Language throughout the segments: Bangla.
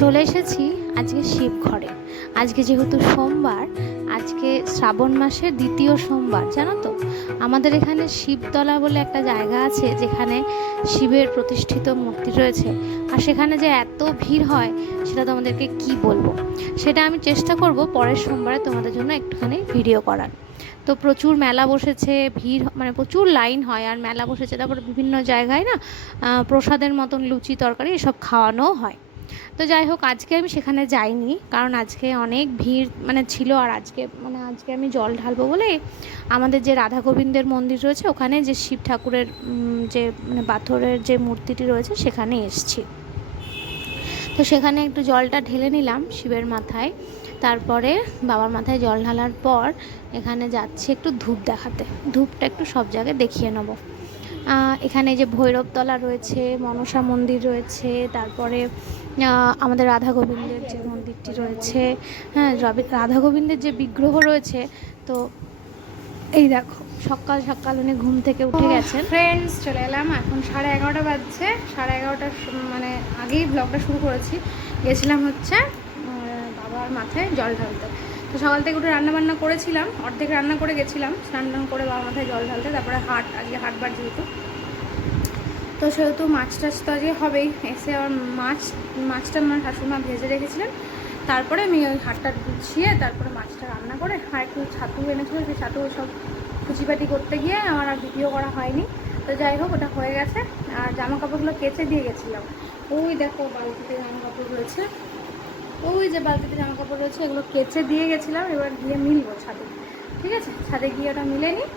চলে এসেছি আজকে শিব ঘরে আজকে যেহেতু সোমবার, আজকে শ্রাবণ মাসের দ্বিতীয় সোমবার, জানো তো? আমাদের এখানে শিবতলা বলে একটা জায়গা আছে যেখানে শিবের প্রতিষ্ঠিত মূর্তি রয়েছে। আর সেখানে যে এত ভিড় হয়, সেটা তোমাদেরকে কি বলব? সেটা আমি চেষ্টা করব পরের সোমবারে তোমাদের জন্য একটুখানি ভিডিও করার। তো প্রচুর মেলা বসেছে, ভিড় মানে প্রচুর লাইন হয়, আর মেলা বসেছে। তারপরে বিভিন্ন জায়গায় না প্রসাদের মতন লুচি, তরকারি এসব খাওয়ানোও হয়। তো যাই হোক, আজকে আমি সেখানে যাইনি, কারণ আজকে অনেক ভিড় মানে ছিল আর আজকে মানে আজকে আমি জল ঢালবো বলে আমাদের যে রাধা গোবিন্দের মন্দির রয়েছে, ওখানে যে শিব ঠাকুরের যে মানে পাথরের যে মূর্তিটি রয়েছে, সেখানে এসছি। তো সেখানে একটু জলটা ঢেলে নিলাম শিবের মাথায়, তারপরে বাবার মাথায় জল ঢালার পর এখানে যাচ্ছি একটু ধূপ দেখাতে। ধূপটা একটু সব জায়গায় দেখিয়ে নেব। এখানে যে ভৈরবতলা রয়েছে মনসা মন্দির রয়েছে তারপরে আমাদের রাধা গোবিন্দের যে মন্দিরটি রয়েছে হ্যাঁ রাধা গোবিন্দের যে বিগ্রহ রয়েছে তো এই দেখো সকাল সকাল উনি ঘুম থেকে উঠে গেছেন। ফ্রেন্ডস চলে এলাম। এখন সাড়ে এগারোটা বাজছে। সাড়ে এগারোটার মানে আগেই ব্লগটা শুরু করেছি। গেছিলাম হচ্ছে বাবার মাথায় জল ঢালতে। তো সকাল থেকে উঠে রান্না বান্না করেছিলাম, অর্ধেক রান্না করে গেছিলাম, স্নান টান করে বাবার মাথায় জল ঢালতে, তারপরে হাট, আজকে হাটবার যেহেতু। তো সেহেতু মাছ টাছ তো আজকে হবেই, এসে আবার মাছ, মাছটা আমার শাশুড়িমা ভেজে রেখেছিলেন। তারপরে আমি ওই হাটটা গুছিয়ে তারপরে মাছটা রান্না করে, আর একটু ছাতু এনেছিল, সেই ছাতু সব কুচিপাটি করতে গিয়ে আমার আর ভিডিও করা হয়নি। তো যাই হোক, ওটা হয়ে গেছে, আর জামা কাপড়গুলো কেচে দিয়ে গেছিলাম। ওই দেখো বালতিতে জামা কাপড় রয়েছে। ওই যে বালতিতে জামা কাপড় রয়েছে, এগুলো কেচে দিয়ে গেছিলাম, এবার গিয়ে মিলবো ছাদে। ঠিক আছে? ছাদে গিয়ে ওটা মিলে নিই।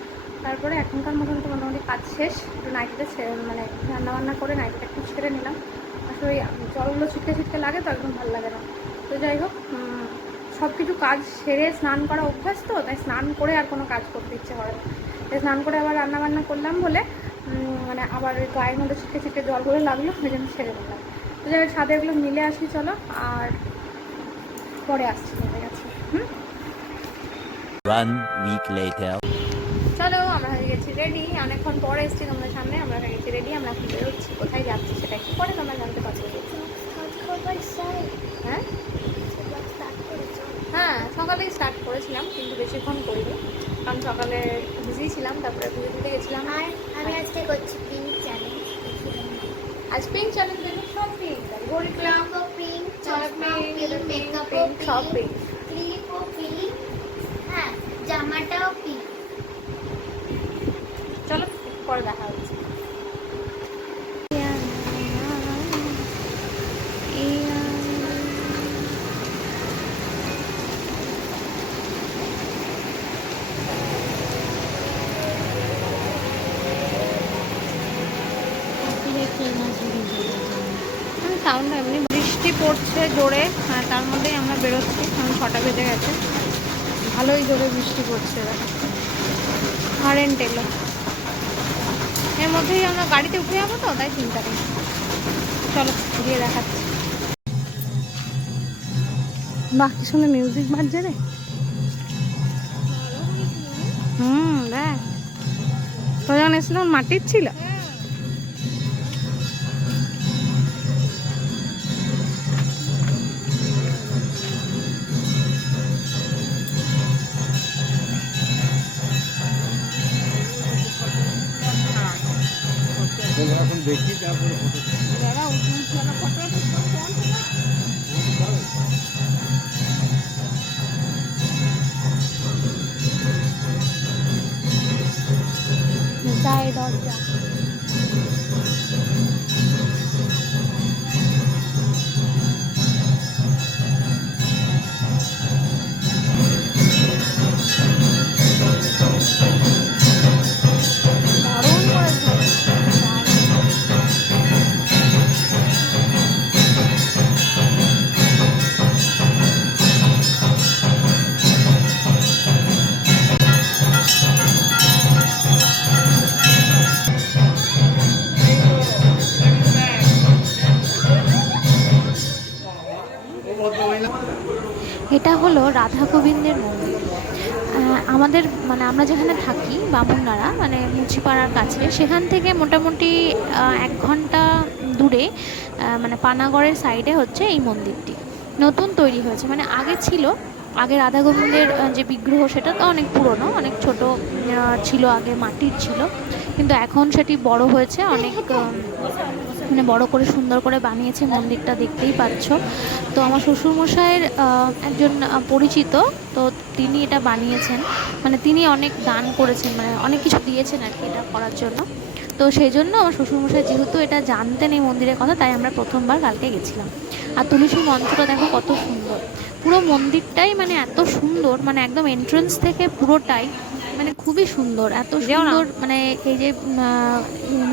তারপরে এখনকার মতন তো মোটামুটি কাজ শেষ। একটু নাইটিটা ছেড়ে মানে রান্নাবান্না করে নাইটিটা একটু ছেড়ে নিলাম। আসলে ওই জলগুলো ছিটকে ছিটকে লাগে তো, একদম ভালো লাগে না। তো যাই হোক সব কিছু কাজ সেরে স্নান করা অভ্যাস তো, তাই স্নান করে আর কোনো কাজ করতে ইচ্ছে করে না। তাই স্নান করে আবার রান্নাবান্না করলাম বলে মানে আবার ওই গায়ের মধ্যে ছিটকে ছিটকে জলগুলো লাগল, ওই জন্য ছেড়ে দিলাম তো যাই হোক, ছাদে এগুলো মিলে আসি, চলো। আর পরে আসছি হুম? One week later. চলো আমরা হয়ে গেছি রেডি অনেকক্ষণ পরে এসেছি তোমাদের সামনে আমরা হয়ে গেছি রেডি আমরা এখন বেরোচ্ছি কোথায় যাচ্ছি সেটা একটু পরে তোমরা জানতে পারছ হ্যাঁ? হ্যাঁ সকালেই স্টার্ট করেছিলাম কিন্তু বেশিক্ষণ করিনি। কারণ সকালে বিজি ছিলাম তারপরে পুজো দিতে গেছিলাম। আর আমি আজকে করছি পিঙ্ক চ্যালেঞ্জ আজ পিঙ্ক চ্যালেঞ্জ সব পিঙ্ক ঘড়ি ক্লাব পিঙ্ক সব পিঙ্ক ক্লিপও পিঙ্ক হ্যাঁ জামাটাও পিঙ্ক চলো পরে দেখা হচ্ছে। সাউন্ড এমনি বৃষ্টি পড়ছে জোরে। তার মধ্যেই আমরা বেরোচ্ছি, এখন ছটা বেজে গেছে। ভালোই জোরে বৃষ্টি পড়ছে কারেন্ট এলো এর মধ্যেই আমরা গাড়িতে উঠে যাব তো, তাই চিন্তা নেই। চলো, গিয়ে দেখাচ্ছি। বাকি শুনে মিউজিক বাজছে রে। হুম, দেখ। তো যখন এসে তখন মাটির ছিল? এখন দেখি তারপরে যায় দরজা এটা হলো রাধা গোবিন্দের মন্দির। আমাদের মানে আমরা যেখানে থাকি, বামুননাড়া মানে মুচিপাড়ার কাছে, সেখান থেকে মোটামুটি এক ঘণ্টা দূরে মানে পানাগড়ের সাইডে হচ্ছে এই মন্দিরটি। নতুন তৈরি হয়েছে। মানে আগে ছিল, আগে রাধা গোবিন্দের যে বিগ্রহ, সেটা তো অনেক পুরনো, অনেক ছোট ছিল আগে মাটির ছিল। কিন্তু এখন সেটি বড় হয়েছে, অনেক মানে বড় করে সুন্দর করে বানিয়েছে মন্দিরটা দেখতেই পাচ্ছ। তো আমার শ্বশুরমশাইয়ের একজন পরিচিত, তো তিনি এটা বানিয়েছেন। মানে তিনি অনেক দান করেছেন মানে অনেক কিছু দিয়েছেন আর কি এটা করার জন্য। তো সেই জন্য আমার শ্বশুরমশাই যেহেতু এটা জানতেন এই মন্দিরের কথা, তাই আমরা প্রথমবার কালকে গেছিলাম। আর তুলসী মঞ্চটা দেখো কত সুন্দর। পুরো মন্দিরটাই মানে এত সুন্দর মানে একদম এন্ট্রান্স থেকে পুরোটাই মানে খুবই সুন্দর এত সুন্দর মানে এই যে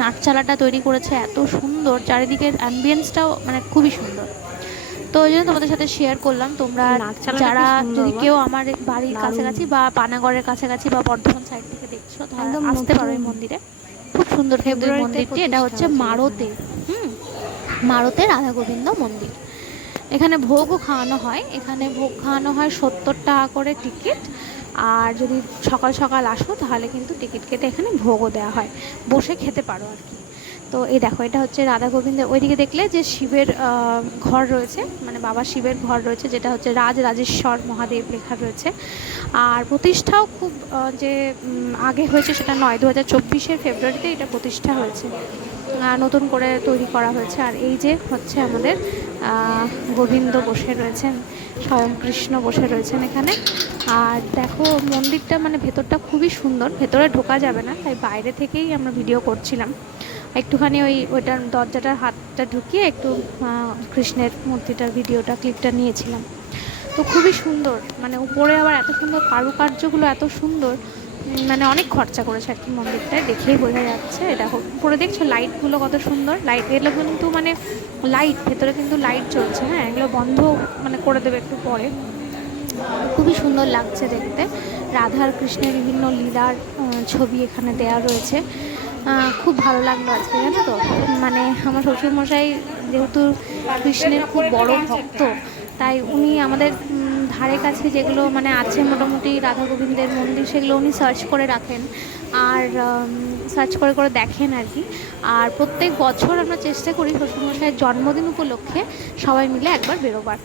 নাটচালাটা তৈরি করেছে এত সুন্দর চারিদিকের অ্যাম্বিয়েন্সটাও মানে খুবই সুন্দর। তো ওই জন্য তোমাদের সাথে শেয়ার করলাম তোমরা যারা যদি কেউ আমার বাড়ির কাছাকাছি বা পানাগড়ের কাছাকাছি বা বর্ধমান সাইড থেকে দেখছ তাহলে আসতে পারো এই মন্দিরে। খুব সুন্দর ফেব্রুয়ারিতে মন্দিরটি এটা হচ্ছে। মারতে। হুম মারতে রাধা গোবিন্দ মন্দির। এখানে ভোগও খাওয়ানো হয় এখানে ভোগ খাওয়ানো হয় সত্তর টাকা করে টিকিট আর যদি সকাল সকাল আসো, তাহলে কিন্তু টিকিট কেটে এখানে ভোগও দেওয়া হয়। বসে খেতে পারো আর কি। তো এই দেখো, এটা হচ্ছে রাধা গোবিন্দের, ওইদিকে দেখলে যে শিবের ঘর রয়েছে মানে বাবা শিবের ঘর রয়েছে, যেটা হচ্ছে রাজ রাজেশ্বর মহাদেব লেখা রয়েছে। আর প্রতিষ্ঠাও খুব যে আগে হয়েছে সেটা নয় দু হাজার চব্বিশের ফেব্রুয়ারিতে এটা প্রতিষ্ঠা হয়েছে। নতুন করে তৈরি করা হয়েছে। আর এই যে হচ্ছে আমাদের গোবিন্দ বসে রয়েছেন, স্বয়ং কৃষ্ণ বসে রয়েছেন এখানে। আর দেখো, মন্দিরটা মানে ভেতরটা খুবই সুন্দর, ভেতরে ঢোকা যাবে না, তাই বাইরে থেকেই আমরা ভিডিও করছিলাম। একটুখানি ওই ওইটার দরজাটার হাতটা ঢুকিয়ে একটু কৃষ্ণের মূর্তিটার ভিডিওটা, ক্লিপটা নিয়েছিলাম। তো খুবই সুন্দর মানে উপরে আবার এত সুন্দর কারুকার্যগুলো এত সুন্দর মানে অনেক খরচা করেছে আর কি মন্দিরটায় দেখেই বোঝা যাচ্ছে। দেখো উপরে দেখছ লাইটগুলো কত সুন্দর। লাইট এগুলো কিন্তু মানে লাইট ভেতরে কিন্তু লাইট চলছে হ্যাঁ? এগুলো বন্ধ মানে করে দেবে একটু পরে। খুবই সুন্দর লাগছে দেখতে। রাধার কৃষ্ণের বিভিন্ন লীলার ছবি এখানে দেয়া রয়েছে। খুব ভালো লাগল আজকে, জানো তো? মানে আমার শ্বশুরমশাই যেহেতু কৃষ্ণের খুব বড় ভক্ত, তাই উনি আমাদের ধারে কাছে যেগুলো মানে আছে মোটামুটি রাধা গোবিন্দের মন্দির, সেগুলো উনি সার্চ করে রাখেন। আর সার্চ করে করে দেখেন আর কি। আর প্রত্যেক বছর আমরা চেষ্টা করি শ্বশুরমশাইয়ের জন্মদিন উপলক্ষে সবাই মিলে একবার বেরোবার।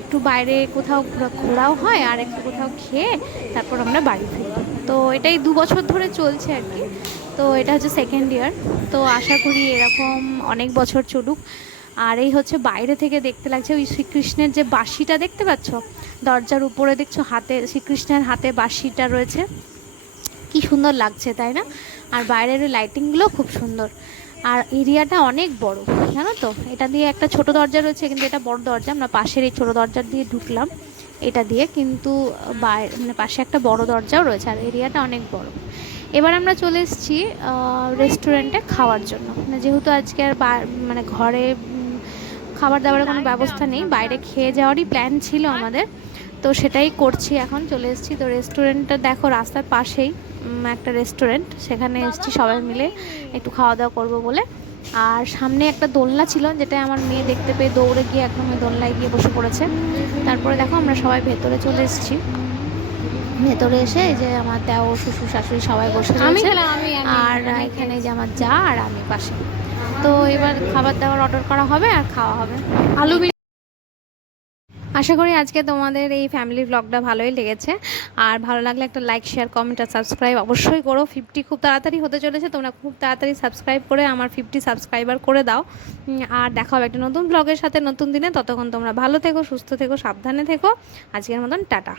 একটু বাইরে কোথাও ঘোরাও হয় আর একটু কোথাও খেয়ে তারপর আমরা বাড়ি ফিরি। তো এটাই দু বছর ধরে চলছে আর কি। তো এটা হচ্ছে সেকেন্ড ইয়ার তো আশা করি এরকম অনেক বছর চলুক। আর এই হচ্ছে বাইরে থেকে দেখতে লাগছে ওই শ্রীকৃষ্ণের যে বাঁশিটা, দেখতে পাচ্ছ? দরজার উপরে দেখছ হাতে, শ্রীকৃষ্ণের হাতে বাঁশিটা রয়েছে। কি সুন্দর লাগছে, তাই না? আর বাইরের ওই লাইটিংগুলো খুব সুন্দর। আর এরিয়াটা অনেক বড়, জানো তো? এটা দিয়ে একটা ছোট দরজা রয়েছে, কিন্তু এটা বড় দরজা। আমরা পাশের এই ছোট দরজা দিয়ে ঢুকলাম এটা দিয়ে, কিন্তু মানে পাশে একটা বড় দরজাও রয়েছে, আর এরিয়াটা অনেক বড়। এবার আমরা চলে এসেছি রেস্টুরেন্টে খাওয়ার জন্য। মানে যেহেতু আজকে আর মানে ঘরে খাবার দাবারের কোনো ব্যবস্থা নেই। বাইরে খেয়ে যাওয়ারই প্ল্যান ছিল আমাদের। তো সেটাই করছি এখন। চলে এসেছি। তো রেস্টুরেন্টটা দেখো রাস্তার পাশেই একটা রেস্টুরেন্ট সেখানে এসেছি সবাই মিলে। একটু খাওয়া দাওয়া করব বলে। আর সামনে একটা দোলনা ছিল যেটা আমার মেয়ে দেখতে পেয়ে দৌড়ে গিয়ে একদম ওই দোলনায় গিয়ে বসে পড়েছে। তারপরে দেখো আমরা সবাই ভেতরে চলে এসেছি। ভেতরে এসে এই যে আমার দেও শ্বশুর শাশুড়ি সবাই বসে আর এখানে যে আমার যা আর আমি পাশে। তো এবার খাবার দাবার অর্ডার করা হবে আর খাওয়া হবে। আলু আশা করি আজকে তোমাদের এই ফ্যামিলি ব্লগটা ভালোই লেগেছে। আর ভালো লাগলে একটা লাইক শেয়ার কমেন্ট আর সাবস্ক্রাইব অবশ্যই করো। ফিফটি খুব তাড়াতাড়ি হতে চলেছে, তোমরা খুব তাড়াতাড়ি সাবস্ক্রাইব করে আমার ফিফটি সাবস্ক্রাইবার করে দাও। আর দেখা হবে একটা নতুন ব্লগের সাথে নতুন দিনে। ততক্ষণ তোমরা ভালো থেকো, সুস্থ থেকো, সাবধানে থেকো। আজকের মতন টাটা।